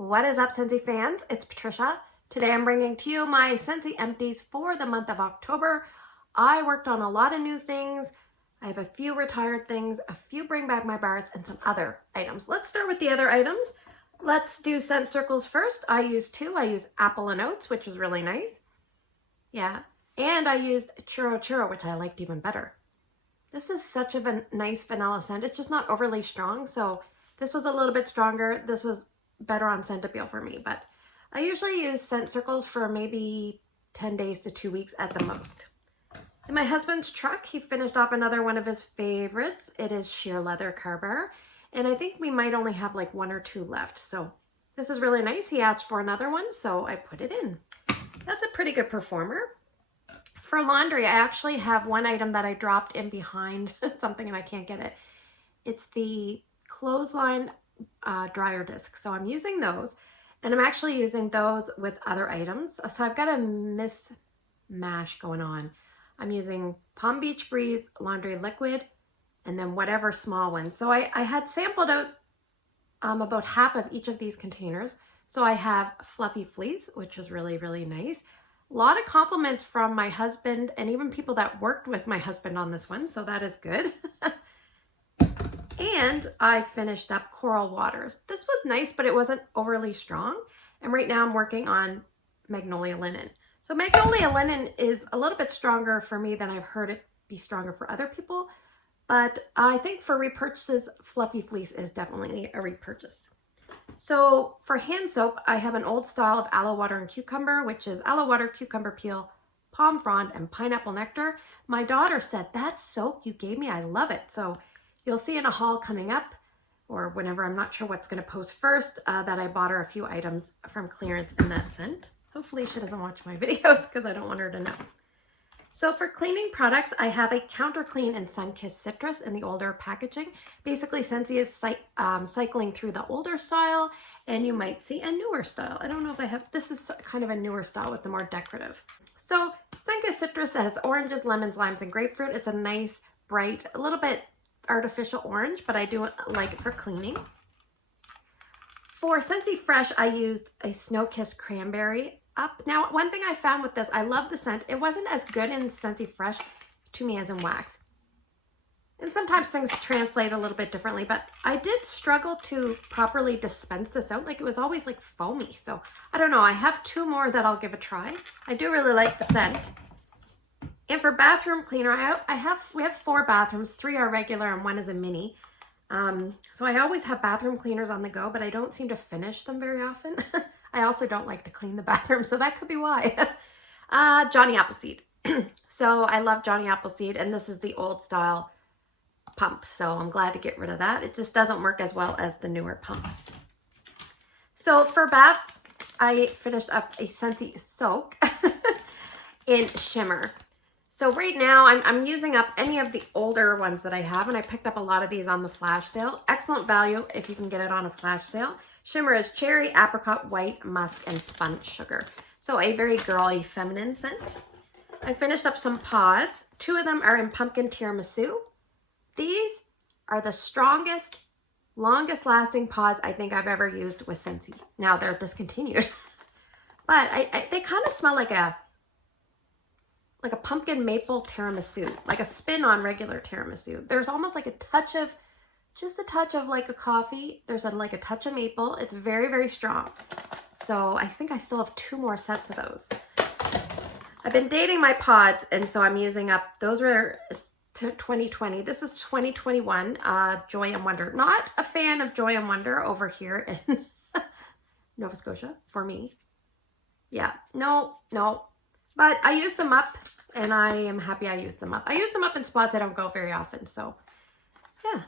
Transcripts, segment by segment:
What is up, Scentsy fans? It's Patricia. Today I'm bringing to you my Scentsy empties for the month of October. I worked on a lot of new things. I have a few retired things, a few bring back my bars, and some other items. Let's start with the other items. Let's do scent circles first. I used two. I used apple and oats, which was really nice. Yeah. And I used churro, which I liked even better. This is such a nice vanilla scent. It's just not overly strong. So this was a little bit stronger. This was better on scent appeal for me, but I usually use scent circles for maybe 10 days to 2 weeks at the most. In my husband's truck, he finished off another one of his favorites. It is sheer leather Carber, and I think we might only have like 1 or 2 left. So this is really nice. He asked for another one, so I put it in. That's a pretty good performer. For laundry, I actually have one item that I dropped in behind something and I can't get it. It's the clothesline dryer disc. So I'm using those, and I'm actually using those with other items. So I've got a mishmash going on. I'm using Palm Beach Breeze laundry liquid and then whatever small ones. So I had sampled out about half of each of these containers. So I have Fluffy Fleece, which is really, really nice. A lot of compliments from my husband and even people that worked with my husband on this one. So that is good. And I finished up Coral Waters. This was nice, but it wasn't overly strong. And right now I'm working on Magnolia Linen. So Magnolia Linen is a little bit stronger for me than I've heard it be stronger for other people. But I think for repurchases, Fluffy Fleece is definitely a repurchase. So for hand soap, I have an old style of aloe water and cucumber, which is aloe water, cucumber peel, palm frond, and pineapple nectar. My daughter said, that soap you gave me, I love it. So you'll see in a haul coming up, or whenever, I'm not sure what's going to post first, that I bought her a few items from clearance in that scent. Hopefully she doesn't watch my videos because I don't want her to know. So for cleaning products, I have a Counter Clean and Sunkissed Citrus in the older packaging. Basically, Scentsy is cycling through the older style, and you might see a newer style. I don't know if I have, this is kind of a newer style with the more decorative. So Sunkissed Citrus has oranges, lemons, limes, and grapefruit. It's a nice, bright, a little bit artificial orange, but I do like it for cleaning. For Scentsy Fresh, I used a Snow-Kissed Cranberry up. Now, one thing I found with this, I love the scent. It wasn't as good in Scentsy Fresh to me as in wax. And sometimes things translate a little bit differently, but I did struggle to properly dispense this out. Like, it was always like foamy. So I don't know. I have 2 more that I'll give a try. I do really like the scent. And for bathroom cleaner, we have 4 bathrooms. 3 are regular and 1 is a mini. So I always have bathroom cleaners on the go, but I don't seem to finish them very often. I also don't like to clean the bathroom, so that could be why. Johnny Appleseed. So I love Johnny Appleseed, and this is the old style pump. So I'm glad to get rid of that. It just doesn't work as well as the newer pump. So for bath, I finished up a Scentsy Soak in Shimmer. So right now I'm using up any of the older ones that I have, and I picked up a lot of these on the flash sale. Excellent value if you can get it on a flash sale. Shimmer is cherry, apricot, white, musk, and spun sugar. So a very girly, feminine scent. I finished up some pods. 2 of them are in pumpkin tiramisu. These are the strongest, longest lasting pods I think I've ever used with Scentsy. Now they're discontinued, but they kind of smell like a pumpkin maple tiramisu, like a spin on regular tiramisu. There's almost like a touch of, just a touch of like a coffee. There's like a touch of maple. It's very, very strong. So I think I still have 2 more sets of those. I've been dating my pods, and so I'm using up, those were 2020. This is 2021, Joy and Wonder. Not a fan of Joy and Wonder over here in Nova Scotia for me. Yeah, no. But I used them up, and I am happy I used them up. I use them up in spots I don't go very often, so yeah.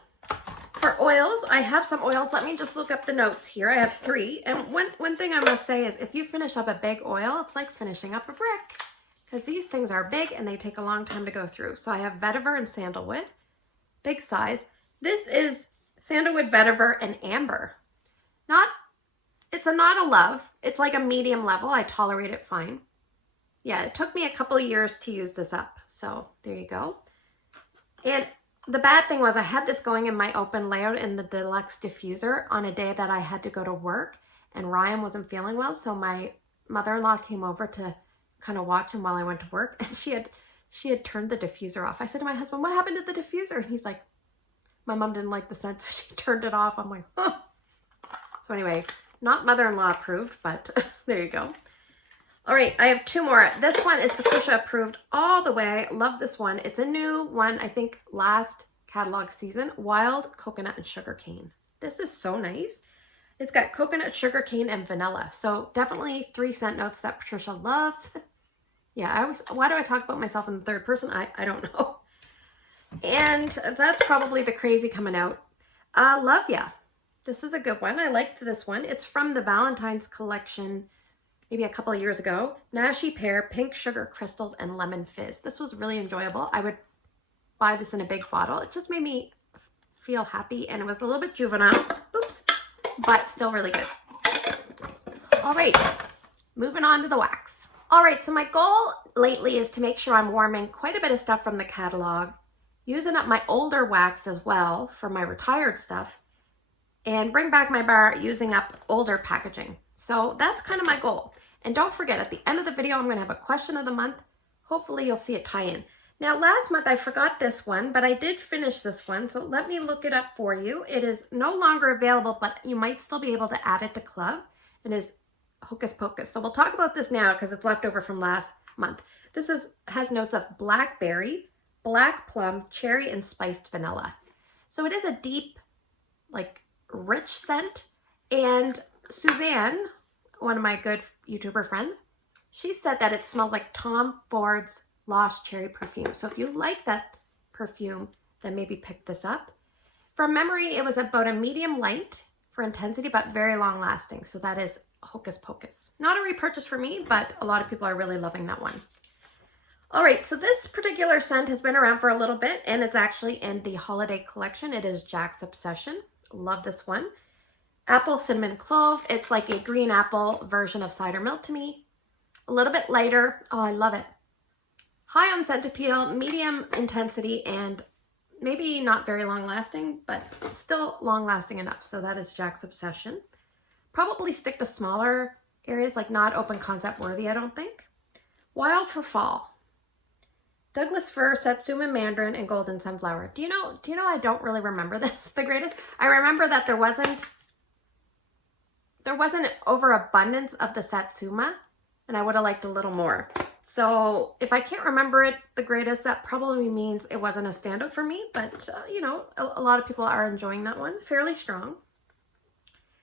For oils, I have some oils. Let me just look up the notes here. I have 3. And one thing I must say is if you finish up a big oil, it's like finishing up a brick, because these things are big and they take a long time to go through. So I have Vetiver and Sandalwood, big size. This is Sandalwood, Vetiver, and Amber. It's not a love. It's like a medium level. I tolerate it fine. Yeah, it took me a couple of years to use this up. So there you go. And the bad thing was I had this going in my open layout in the deluxe diffuser on a day that I had to go to work, and Ryan wasn't feeling well, so my mother-in-law came over to kind of watch him while I went to work, and she had turned the diffuser off. I said to my husband, what happened to the diffuser? And he's like, my mom didn't like the scent, so she turned it off. I'm like, huh. So anyway, not mother-in-law approved, but there you go. All right, I have 2 more. This one is Patricia approved all the way. Love this one. It's a new one, I think last catalog season. Wild Coconut and Sugarcane. This is so nice. It's got coconut, sugarcane, and vanilla. So definitely 3 scent notes that Patricia loves. Yeah, why do I talk about myself in the third person? I don't know. And that's probably the crazy coming out. Love Ya. This is a good one. I liked this one. It's from the Valentine's collection, maybe a couple of years ago. Nashi Pear, Pink Sugar Crystals, and Lemon Fizz. This was really enjoyable. I would buy this in a big bottle. It just made me feel happy, and it was a little bit juvenile. Oops. But still really good. All right, moving on to the wax. All right, so my goal lately is to make sure I'm warming quite a bit of stuff from the catalog, using up my older wax as well for my retired stuff, and bring back my bar using up older packaging. So that's kind of my goal. And don't forget, at the end of the video, I'm going to have a question of the month. Hopefully you'll see a tie-in. Now, last month I forgot this one, but I did finish this one. So let me look it up for you. It is no longer available, but you might still be able to add it to CLOVE. It is Hocus Pocus. So we'll talk about this now because it's left over from last month. This has notes of blackberry, black plum, cherry, and spiced vanilla. So it is a deep, like, rich scent. And Suzanne, one of my good YouTuber friends, she said that it smells like Tom Ford's Lost Cherry perfume. So if you like that perfume, then maybe pick this up. From memory, it was about a medium light for intensity, but very long lasting. So that is Hocus Pocus. Not a repurchase for me, but a lot of people are really loving that one. All right, so this particular scent has been around for a little bit, and it's actually in the holiday collection. It is Jack's Obsession. Love this one. Apple, cinnamon, clove. It's like a green apple version of cider milk to me. A little bit lighter. Oh, I love it. High on scent appeal, medium intensity, and maybe not very long lasting, but still long lasting enough. So that is Jack's Obsession. Probably stick to smaller areas, like not open concept worthy, I don't think. Wild for Fall. Douglas Fir, Satsuma Mandarin, and Golden Sunflower. Do you know I don't really remember this the greatest? I remember that there wasn't overabundance of the Satsuma, and I would have liked a little more. So if I can't remember it the greatest, that probably means it wasn't a standout for me, but you know, a lot of people are enjoying that one. Fairly strong.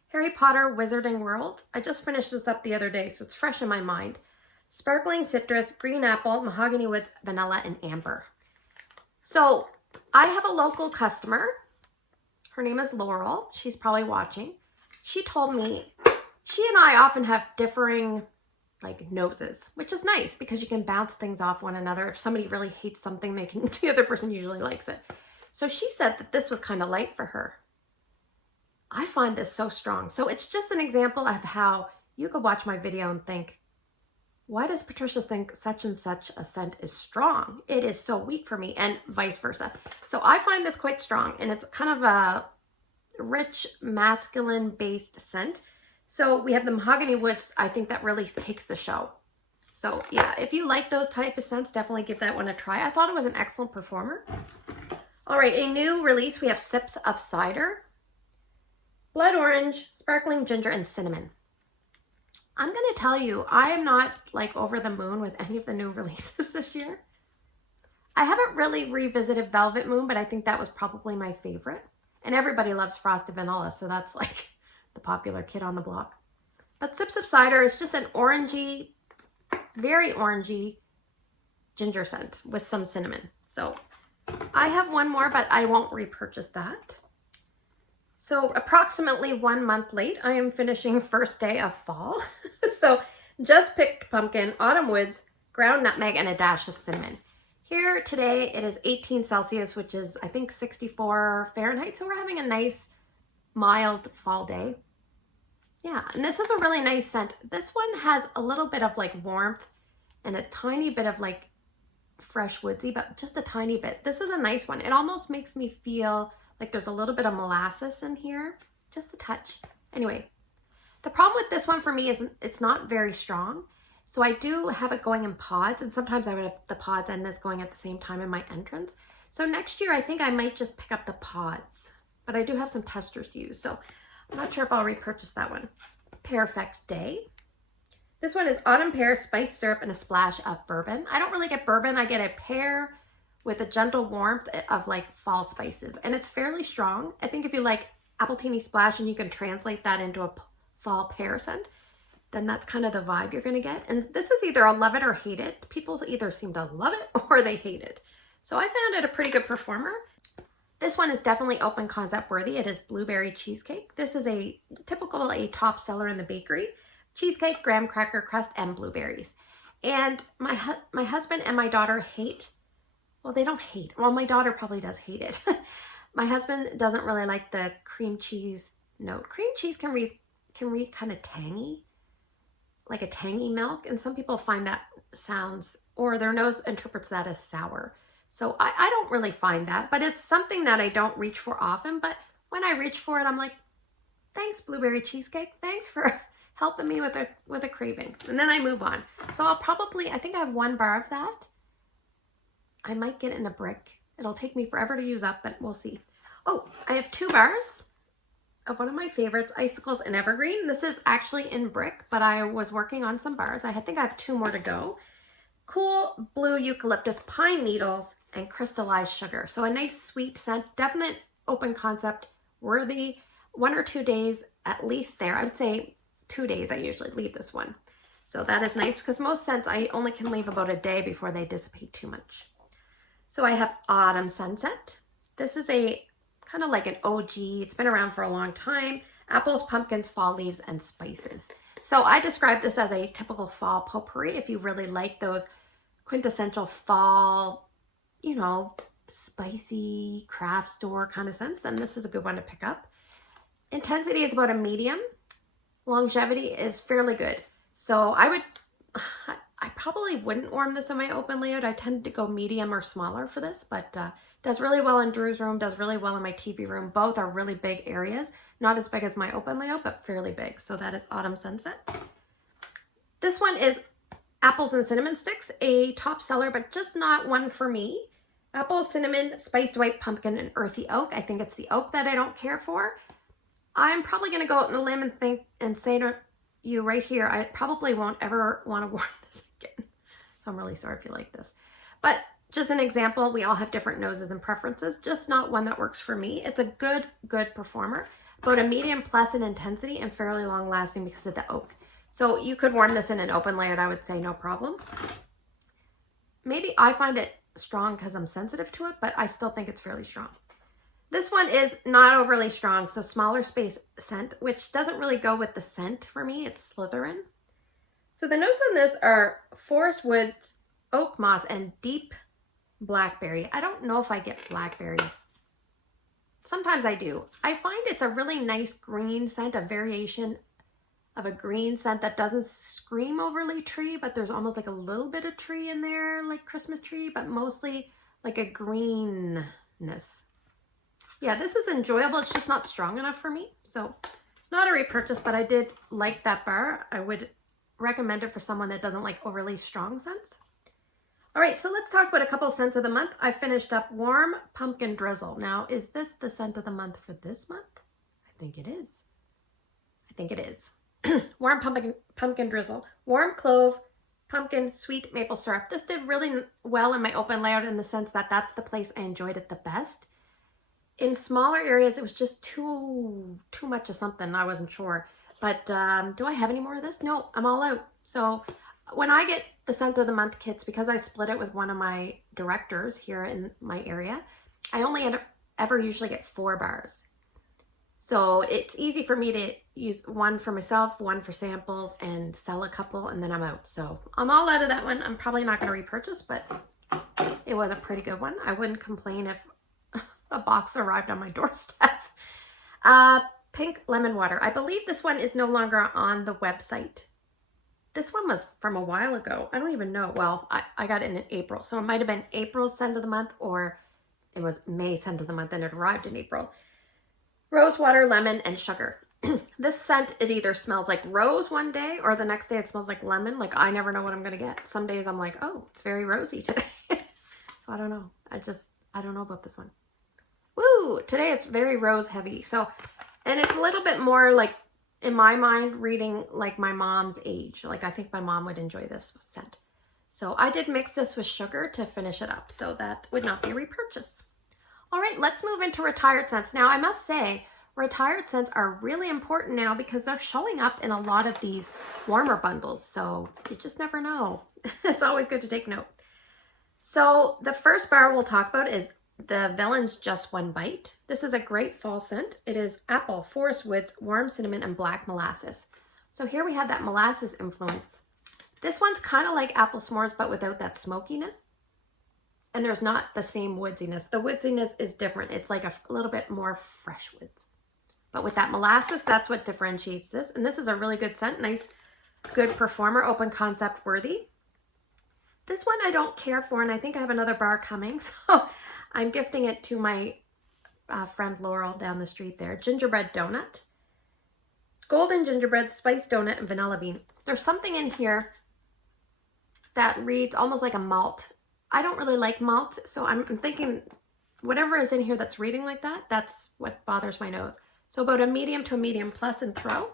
Harry Potter Wizarding World. I just finished this up the other day, so it's fresh in my mind. Sparkling citrus, green apple, mahogany woods, vanilla, and amber. So I have a local customer. Her name is Laurel. She's probably watching. She told me she and I often have differing like noses, which is nice because you can bounce things off one another. If somebody really hates something, the other person usually likes it. So she said that this was kind of light for her. I find this so strong. So it's just an example of how you could watch my video and think, why does Patricia think such and such a scent is strong? It is so weak for me, and vice versa. So I find this quite strong, and it's kind of a rich, masculine-based scent. So we have the mahogany woods. I think that really takes the show. So yeah, if you like those type of scents, definitely give that one a try. I thought it was an excellent performer. All right, a new release. We have Sips of Cider, Blood Orange, Sparkling Ginger, and Cinnamon. I'm going to tell you, I am not like over the moon with any of the new releases this year. I haven't really revisited Velvet Moon, but I think that was probably my favorite. And everybody loves Frosted Vanilla, so that's like the popular kid on the block. But Sips of Cider is just an orangey, very orangey ginger scent with some cinnamon. So I have one more, but I won't repurchase that. So approximately 1 month late, I am finishing first day of fall. So just picked pumpkin, autumn woods, ground nutmeg, and a dash of cinnamon. Here today it is 18 Celsius, which is I think 64 Fahrenheit. So we're having a nice mild fall day. Yeah, and this is a really nice scent. This one has a little bit of like warmth and a tiny bit of like fresh woodsy, but just a tiny bit. This is a nice one. It almost makes me feel like there's a little bit of molasses in here, just a touch. Anyway, The problem with this one for me is it's not very strong. So I do have it going in pods, and sometimes I would have the pods and this going at the same time in my entrance. So next year, I think I might just pick up the pods, but I do have some testers to use. So I'm not sure if I'll repurchase that one. Perfect Day. This one is autumn pear, spice syrup, and a splash of bourbon. I don't really get bourbon. I get a pear with a gentle warmth of like fall spices, and it's fairly strong. I think if you like Appletini splash and you can translate that into a fall pear scent, then that's kind of the vibe you're going to get. And this is either a love it or hate it. People either seem to love it or they hate it. So I found it a pretty good performer. This one is definitely open concept worthy. It is blueberry cheesecake. This is a top seller in the bakery. Cheesecake, graham cracker crust, and blueberries. And my husband and my daughter hate, well, they don't hate. Well, my daughter probably does hate it. My husband doesn't really like the cream cheese note. Cream cheese can read kind of tangy, like a tangy milk. And some people find that sounds, or their nose interprets that as sour. So I don't really find that, but it's something that I don't reach for often. But when I reach for it, I'm like, thanks, blueberry cheesecake. Thanks for helping me with a craving. And then I move on. So I'll probably, I think I have 1 bar of that. I might get it in a brick. It'll take me forever to use up, but we'll see. Oh, I have 2 bars of one of my favorites, Icicles and Evergreen. This is actually in brick, but I was working on some bars. I think I have 2 more to go. Cool Blue Eucalyptus Pine Needles and Crystallized Sugar. So a nice sweet scent, definite open concept, worthy. 1 or 2 days at least there. I would say 2 days I usually leave this one. So that is nice because most scents I only can leave about a day before they dissipate too much. So I have Autumn Sunset. This is a kind of like an OG. It's been around for a long time. Apples, pumpkins, fall leaves, and spices. So I describe this as a typical fall potpourri. If you really like those quintessential fall, you know, spicy craft store kind of scents, then this is a good one to pick up. Intensity is about a medium. Longevity is fairly good. So I probably wouldn't warm this in my open layout. I tend to go medium or smaller for this, but does really well in Drew's room, does really well in my TV room. Both are really big areas. Not as big as my open layout, but fairly big. So that is Autumn Sunset. This one is Apples and Cinnamon Sticks, a top seller, but just not one for me. Apple, cinnamon, spiced white pumpkin, and earthy oak. I think it's the oak that I don't care for. I'm probably going to go out on a limb and say to you right here, I probably won't ever want to warm this again. So I'm really sorry if you like this. But just an example, we all have different noses and preferences, just not one that works for me. It's a good performer, about a medium plus in intensity and fairly long lasting because of the oak. So you could warm this in an open layout, I would say no problem. Maybe I find it strong because I'm sensitive to it, but I still think it's fairly strong. This one is not overly strong, so smaller space scent, which doesn't really go with the scent for me. It's SLYTHERIN. So the notes on this are forest woods, oak moss, and deep blackberry. I don't know if I get blackberry. Sometimes I do. I find it's a really nice green scent, a variation of a green scent that doesn't scream overly tree, but there's almost like a little bit of tree in there, like Christmas tree, but mostly like a greenness. Yeah, this is enjoyable. It's just not strong enough for me. So not a repurchase, but I did like that bar. I would recommend it for someone that doesn't like overly strong scents. All right, so let's talk about a couple of scents of the month. I finished up Warm Pumpkin Drizzle. Now, is this the scent of the month for this month? I think it is. I think it is. Warm Pumpkin Drizzle. Warm clove, pumpkin, sweet maple syrup. This did really well in my open layout in the sense that that's the place I enjoyed it the best. In smaller areas, it was just too much of something. I wasn't sure. But do I have any more of this? No, I'm all out. So when I get the scent of the month kits, because I split it with one of my directors here in my area, I only ever usually get 4 bars. So it's easy for me to use one for myself, one for samples, and sell a couple, and then I'm out. So I'm all out of that one. I'm probably not going to repurchase, but it was a pretty good one. I wouldn't complain if a box arrived on my doorstep. Pink Lemon Water. I believe this one is no longer on the website. This one was from a while ago. I don't even know. Well, I got it in April. So it might have been April's scent of the month, or it was May scent of the month and it arrived in April. Rose water, lemon, and sugar. This scent, it either smells like rose one day or the next day it smells like lemon. Like I never know what I'm going to get. Some days I'm like, oh, it's very rosy today. So I don't know. I don't know about this one. Woo! Today it's very rose heavy. So, and it's a little bit more like, in my mind, reading like my mom's age. Like I think my mom would enjoy this scent. So I did mix this with sugar to finish it up. So that would not be a repurchase. All right, let's move into retired scents. Now I must say, retired scents are really important now because they're showing up in a lot of these warmer bundles. So you just never know. It's always good to take note. So the first bar we'll talk about is the Villain's Just One Bite. This is a great fall scent. It is apple, forest woods, warm cinnamon, and black molasses. So here we have that molasses influence. This one's kind of like apple s'mores, but without that smokiness. And there's not the same woodsiness. The woodsiness is different. It's like a little bit more fresh woods. But with that molasses, that's what differentiates this. And this is a really good scent. Nice, good performer, open concept worthy. This one I don't care for, and I think I have another bar coming. So I'm gifting it to my friend Laurel down the street there. Gingerbread donut. Golden gingerbread, spiced donut, and vanilla bean. There's something in here that reads almost like a malt. I don't really like malt, so I'm thinking whatever is in here that's reading like that, that's what bothers my nose. So about a medium to a medium plus in throw.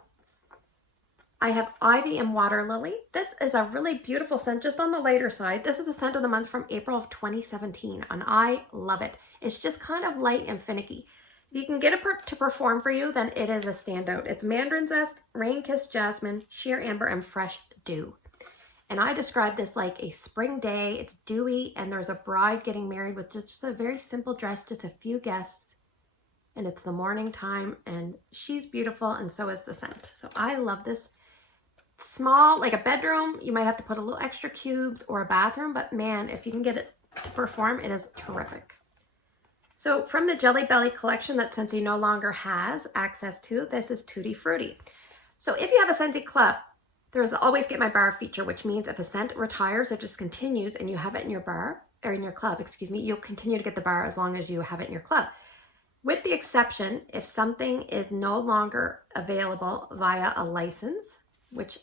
I have ivy and water lily. This is a really beautiful scent, just on the lighter side. This is a scent of the month from April of 2017, and I love it. It's just kind of light and finicky. If you can get it to perform for you, then it is a standout. It's mandarin zest, rain-kissed jasmine, sheer amber, and fresh dew. And I describe this like a spring day. It's dewy, and there's a bride getting married with just a very simple dress, just a few guests. And it's the morning time, and she's beautiful, and so is the scent. So I love this. Small, like a bedroom, you might have to put a little extra cubes, or a bathroom, but man, if you can get it to perform, it is terrific. So from the Jelly Belly collection that Scentsy no longer has access to, this is Tutti Frutti. So if you have a Scentsy club, there's always Get My Bar feature, which means if a scent retires or discontinues and you have it in your bar, or in your club, excuse me, you'll continue to get the bar as long as you have it in your club. With the exception, if something is no longer available via a license, which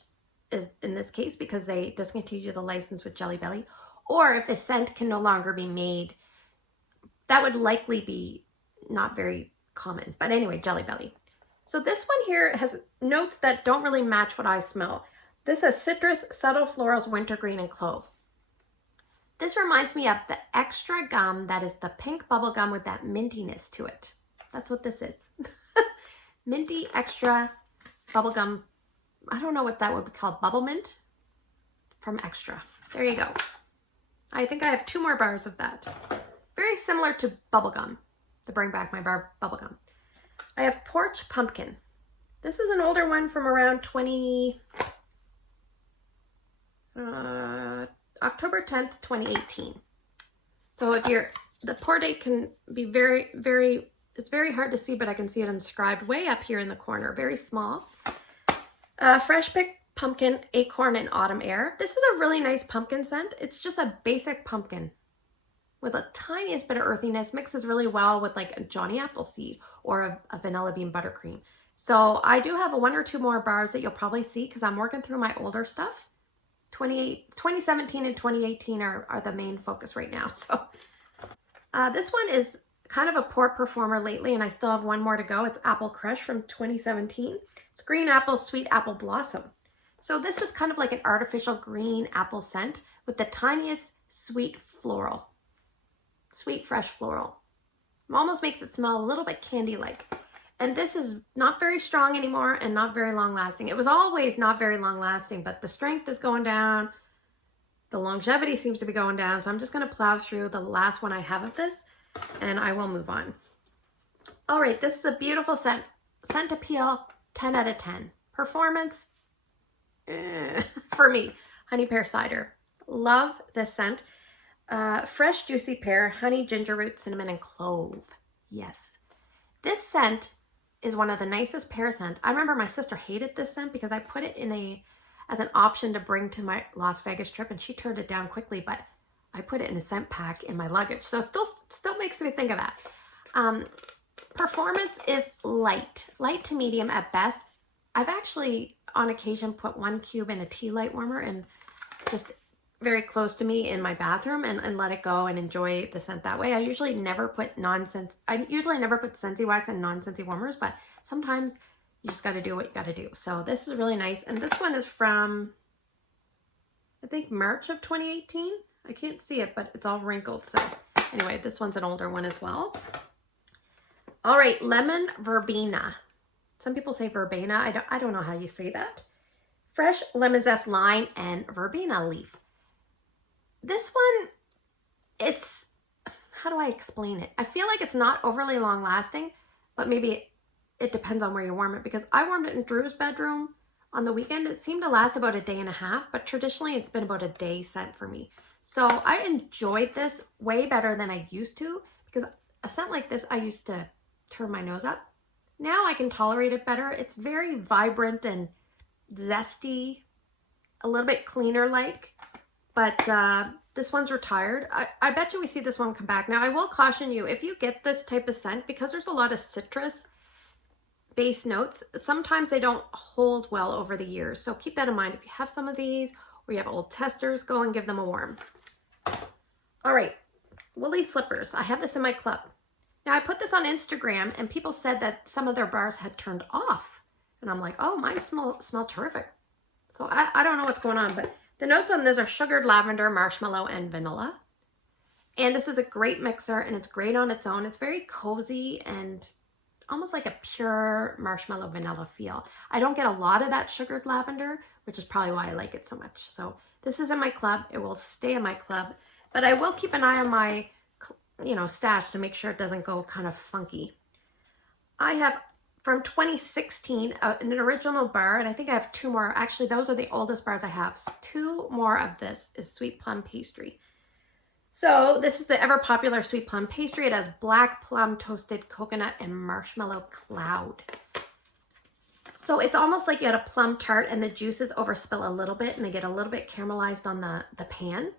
is in this case because they discontinued the license with Jelly Belly, or if the scent can no longer be made, that would likely be not very common. But anyway, Jelly Belly. So this one here has notes that don't really match what I smell. This is citrus, subtle florals, wintergreen, and clove. This reminds me of the extra gum that is the pink bubble gum with that mintiness to it. That's what this is. Minty extra bubble gum. I don't know what that would be called. Bubble mint from Extra. There you go. I think I have 2 more bars of that. Very similar to bubblegum, to bring back my bar bubblegum. I have Porch Pumpkin. This is an older one from around October 10th, 2018. So if the pour date can be very, it's very hard to see, but I can see it inscribed way up here in the corner, very small. Fresh picked pumpkin, acorn, and autumn air. This is a really nice pumpkin scent. It's just a basic pumpkin with a tiniest bit of earthiness, mixes really well with like a Johnny Appleseed or a vanilla bean buttercream. So I do have 1 or 2 more bars that you'll probably see because I'm working through my older stuff. 2017 and 2018 are the main focus right now. So this one is kind of a poor performer lately, and I still have 1 more to go. It's Apple Crush from 2017. It's green apple, sweet apple blossom. So this is kind of like an artificial green apple scent with the tiniest sweet floral. Sweet, fresh floral. It almost makes it smell a little bit candy-like. And this is not very strong anymore and not very long-lasting. It was always not very long-lasting, but the strength is going down. The longevity seems to be going down. So I'm just going to plow through the last one I have of this, and I will move on. All right, this is a beautiful scent. Scent appeal, 10 out of 10. Performance, for me, honey pear cider. Love this scent. Fresh juicy pear, honey, ginger root, cinnamon, and clove. Yes. This scent is one of the nicest pear scents. I remember my sister hated this scent because I put it in as an option to bring to my Las Vegas trip, and she turned it down quickly, but I put it in a scent pack in my luggage. So it still makes me think of that. Performance is light to medium at best. I've actually on occasion put 1 cube in a tea light warmer and just very close to me in my bathroom and let it go and enjoy the scent that way. I usually never put Scentsy wax in non-Scentsy warmers, but sometimes you just got to do what you got to do. So this is really nice. And this one is from, I think, March of 2018. I can't see it, but it's all wrinkled. So anyway, this one's an older one as well. All right, lemon verbena. Some people say verbena. I don't know how you say that. Fresh lemon zest, lime, and verbena leaf. This one, it's, how do I explain it? I feel like it's not overly long lasting, but maybe it depends on where you warm it, because I warmed it in Drew's bedroom on the weekend. It seemed to last about a day and a half, but traditionally it's been about a day scent for me. So I enjoyed this way better than I used to, because a scent like this, I used to turn my nose up. Now I can tolerate it better. It's very vibrant and zesty, a little bit cleaner like, but this one's retired. I bet you we see this one come back. Now I will caution you, if you get this type of scent, because there's a lot of citrus base notes, sometimes they don't hold well over the years. So keep that in mind. If you have some of these or you have old testers, go and give them a warm. All right, woolly slippers. I have this in my club. Now I put this on Instagram and people said that some of their bars had turned off. And I'm like, oh, mine smell terrific. So I don't know what's going on, but the notes on this are sugared lavender, marshmallow, and vanilla. And this is a great mixer and it's great on its own. It's very cozy and almost like a pure marshmallow vanilla feel. I don't get a lot of that sugared lavender, which is probably why I like it so much. So this is in my club. It will stay in my club, but I will keep an eye on my, stash to make sure it doesn't go kind of funky. I have from 2016 an original bar, and I think I have 2 more. Actually, those are the oldest bars I have. So 2 more of this is sweet plum pastry. So this is the ever popular sweet plum pastry. It has black plum, toasted coconut, and marshmallow cloud. So it's almost like you had a plum tart and the juices overspill a little bit and they get a little bit caramelized on the pan.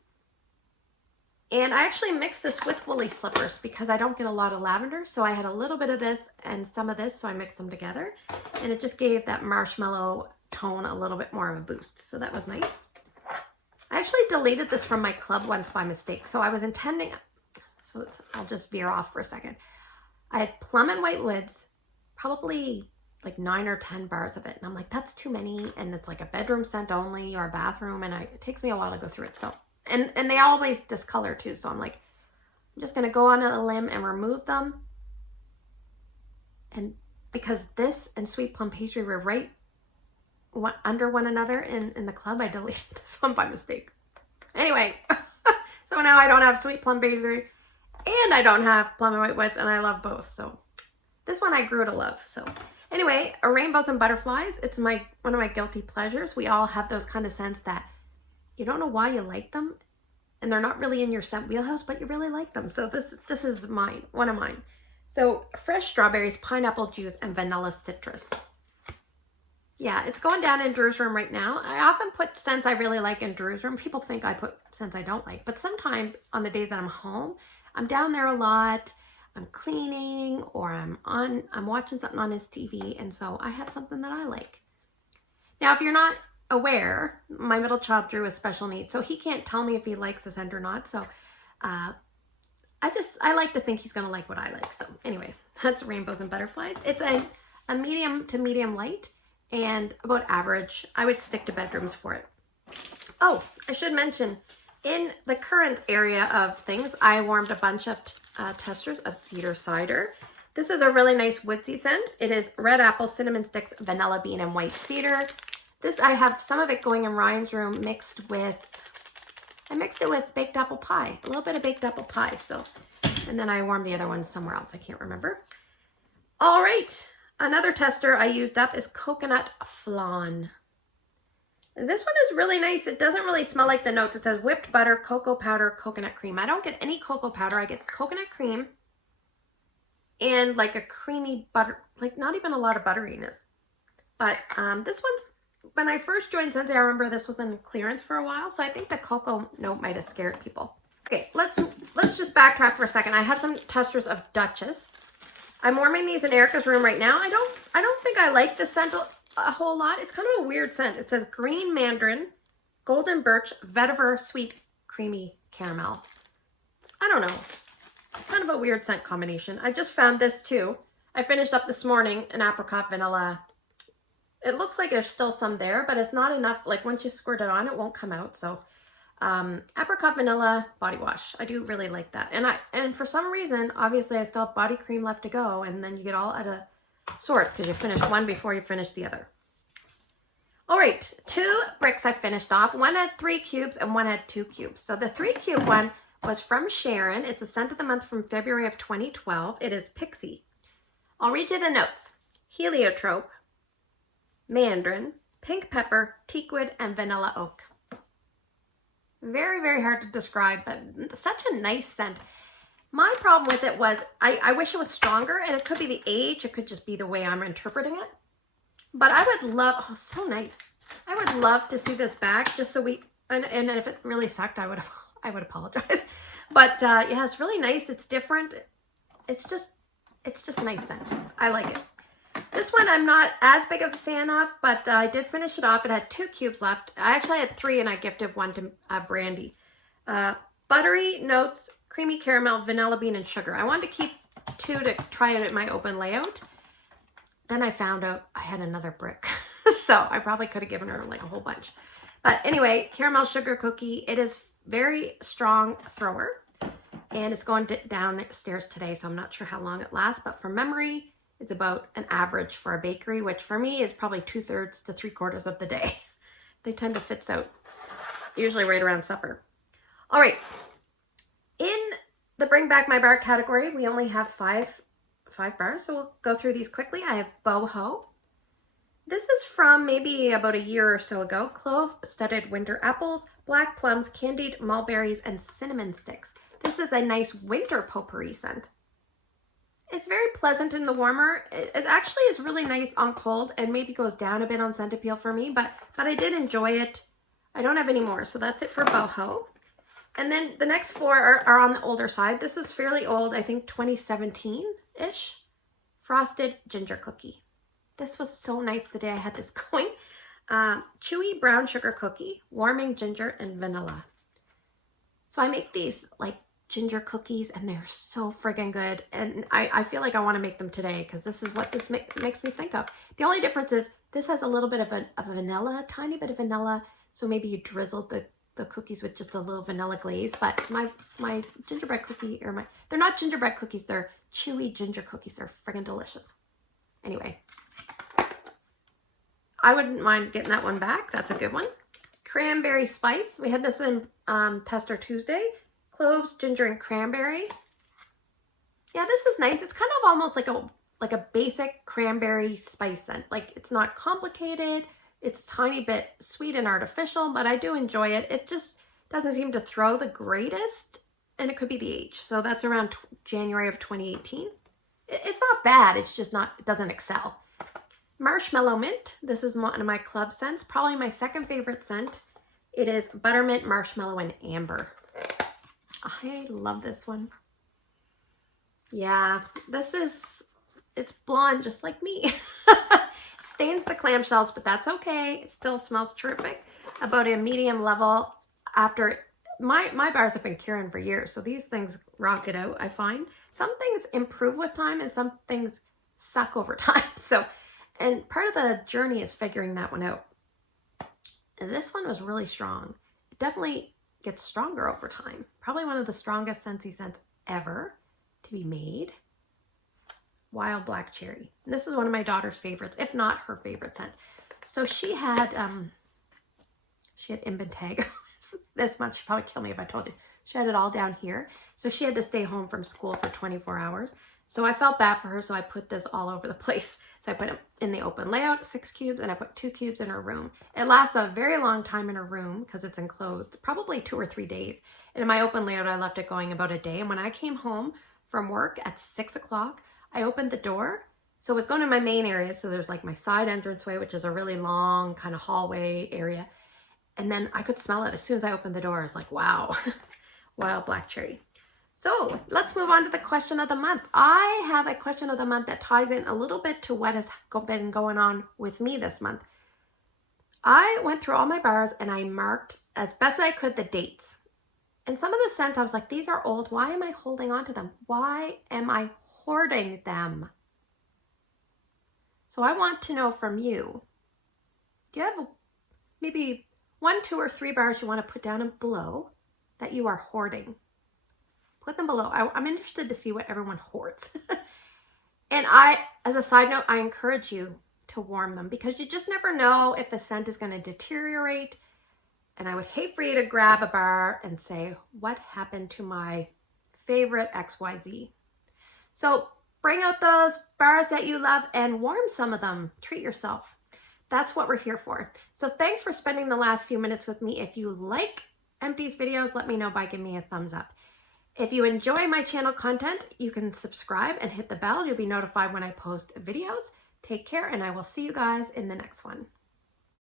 And I actually mixed this with woolly slippers because I don't get a lot of lavender. So I had a little bit of this and some of this, so I mixed them together. And it just gave that marshmallow tone a little bit more of a boost. So that was nice. I actually deleted this from my club once by mistake. So I was intending, I'll just veer off for a second. I had plum and white lids, probably like 9 or 10 bars of it. And I'm like, that's too many. And it's like a bedroom scent only or a bathroom. And it takes me a while to go through it. So, and they always discolor too. So I'm like, I'm just going to go on a limb and remove them. And because this and sweet plum pastry were right under one another in the club, I deleted this one by mistake. Anyway, so now I don't have sweet plum pastry and I don't have plum and white woods, and I love both. So this one I grew to love. So anyway, rainbows and butterflies. It's one of my guilty pleasures. We all have those kind of scents that you don't know why you like them and they're not really in your scent wheelhouse, but you really like them. So this is one of mine. So fresh strawberries, pineapple juice, and vanilla citrus. Yeah, it's going down in Drew's room right now. I often put scents I really like in Drew's room. People think I put scents I don't like, but sometimes on the days that I'm home, I'm down there a lot, I'm cleaning, or I'm watching something on his TV, and so I have something that I like. Now, if you're not aware, my middle child Drew has special needs, so he can't tell me if he likes a scent or not. So I like to think he's gonna like what I like. So anyway, that's rainbows and butterflies. It's a medium to medium light and about average. I would stick to bedrooms for it. Oh, I should mention, in the current area of things, I warmed a bunch of testers of cedar cider. This is a really nice woodsy scent. It is red apple, cinnamon sticks, vanilla bean, and white cedar. This, I have some of it going in Ryan's room mixed with, I mixed it with baked apple pie, a little bit of baked apple pie. So, and then I warmed the other ones somewhere else. I can't remember. All right. Another tester I used up is coconut flan. And this one is really nice. It doesn't really smell like the notes. It says whipped butter, cocoa powder, coconut cream. I don't get any cocoa powder. I get coconut cream and like a creamy butter, like not even a lot of butteriness. But this one's, when I first joined Scentsy, I remember this was in clearance for a while. So I think the cocoa note might have scared people. Okay, let's just backtrack for a second. I have some testers of Duchess. I'm warming these in Erica's room right now. I don't think I like the scent a whole lot. It's kind of a weird scent. It says green mandarin, golden birch, vetiver, sweet, creamy caramel. I don't know. Kind of a weird scent combination. I just found this too. I finished up this morning an apricot vanilla. It looks like there's still some there, but it's not enough. Like once you squirt it on, it won't come out. So apricot vanilla body wash. I do really like that. And for some reason, obviously I still have body cream left to go, and then you get all out of sorts because you finish one before you finish the other. All right, 2 bricks I finished off. One had 3 cubes and one had 2 cubes. So the 3 cube one was from Sharon. It's a scent of the month from February of 2012. It is Pixie. I'll read you the notes. Heliotrope, mandarin, pink pepper, teakwood, and vanilla oak. Very, very hard to describe, but such a nice scent. My problem with it was I wish it was stronger, and it could be the age. It could just be the way I'm interpreting it. But I would love, oh, so nice. I would love to see this back just so we, and if it really sucked, I would apologize. But yeah, it's really nice. It's different. It's just nice scent. I like it. This one I'm not as big of a fan of, but I did finish it off. It had 2 cubes left. I actually had 3, and I gifted one to Brandy. Buttery notes, creamy caramel, vanilla bean, and sugar. I wanted to keep 2 to try it at my open layout. Then I found out I had another brick. So I probably could have given her like a whole bunch. But anyway, caramel sugar cookie. It is very strong thrower. And it's going downstairs today, so I'm not sure how long it lasts. But from memory, it's about an average for a bakery, which for me is probably 2/3 to 3/4 of the day. They tend to fits out, usually right around supper. All right, in the Bring Back My Bar category, we only have five bars, so we'll go through these quickly. I have Boho. This is from maybe about a year or so ago. Clove studded winter apples, black plums, candied mulberries, and cinnamon sticks. This is a nice winter potpourri scent. It's very pleasant in the warmer. It actually is really nice on cold and maybe goes down a bit on scent appeal for me, but I did enjoy it. I don't have any more, so that's it for Boho. And then the next 4 are on the older side. This is fairly old, I think 2017-ish. Frosted ginger cookie. This was so nice the day I had this going. Chewy brown sugar cookie, warming ginger, and vanilla. So I make these like ginger cookies, and they're so friggin' good. And I feel like I want to make them today because this is what this makes me think of. The only difference is this has a little bit of a vanilla, a tiny bit of vanilla. So maybe you drizzled the cookies with just a little vanilla glaze. But my gingerbread cookie, they're not gingerbread cookies, they're chewy ginger cookies. They're friggin' delicious. Anyway, I wouldn't mind getting that one back. That's a good one. Cranberry spice. We had this in Tester Tuesday. Cloves, ginger, and cranberry. Yeah, this is nice. It's kind of almost like a basic cranberry spice scent. Like, it's not complicated. It's a tiny bit sweet and artificial, but I do enjoy it. It just doesn't seem to throw the greatest, and it could be the age. So that's around January of 2018. It's not bad. It's just not, it doesn't excel. Marshmallow mint. This is one of my club scents. Probably my second favorite scent. It is buttermint, marshmallow, and amber. I love this one. Yeah, it's blonde just like me. Stains the clamshells, but that's okay. It still smells terrific. About a medium level after, my bars have been curing for years, so these things rock it out, I find. Some things improve with time and some things suck over time. So, and part of the journey is figuring that one out. And this one was really strong. It definitely gets stronger over time. Probably one of the strongest Scentsy scents ever to be made. Wild Black Cherry. And this is one of my daughter's favorites, if not her favorite scent. So she had Imbentag. This much, she'd probably kill me if I told you. She had it all down here. So she had to stay home from school for 24 hours. So I felt bad for her, so I put this all over the place. So I put it in the open layout, 6 cubes, and I put 2 cubes in her room. It lasts a very long time in her room because it's enclosed, probably 2 or 3 days. And in my open layout, I left it going about a day. And when I came home from work at 6 o'clock, I opened the door. So it was going to my main area. So there's like my side entranceway, which is a really long kind of hallway area. And then I could smell it as soon as I opened the door. I was like, wow. Wild Black Cherry. So let's move on to the question of the month. I have a question of the month that ties in a little bit to what has been going on with me this month. I went through all my bars and I marked as best I could the dates. And some of the scents, I was like, these are old. Why am I holding on to them? Why am I hoarding them? So I want to know from you, do you have maybe 1, 2, or 3 bars you want to put down below that you are hoarding? Put them below. I'm interested to see what everyone hoards. And as a side note, I encourage you to warm them because you just never know if a scent is going to deteriorate. And I would hate for you to grab a bar and say, what happened to my favorite XYZ? So bring out those bars that you love and warm some of them. Treat yourself. That's what we're here for. So thanks for spending the last few minutes with me. If you like Empties videos, let me know by giving me a thumbs up. If you enjoy my channel content, you can subscribe and hit the bell. You'll be notified when I post videos. Take care, and I will see you guys in the next one.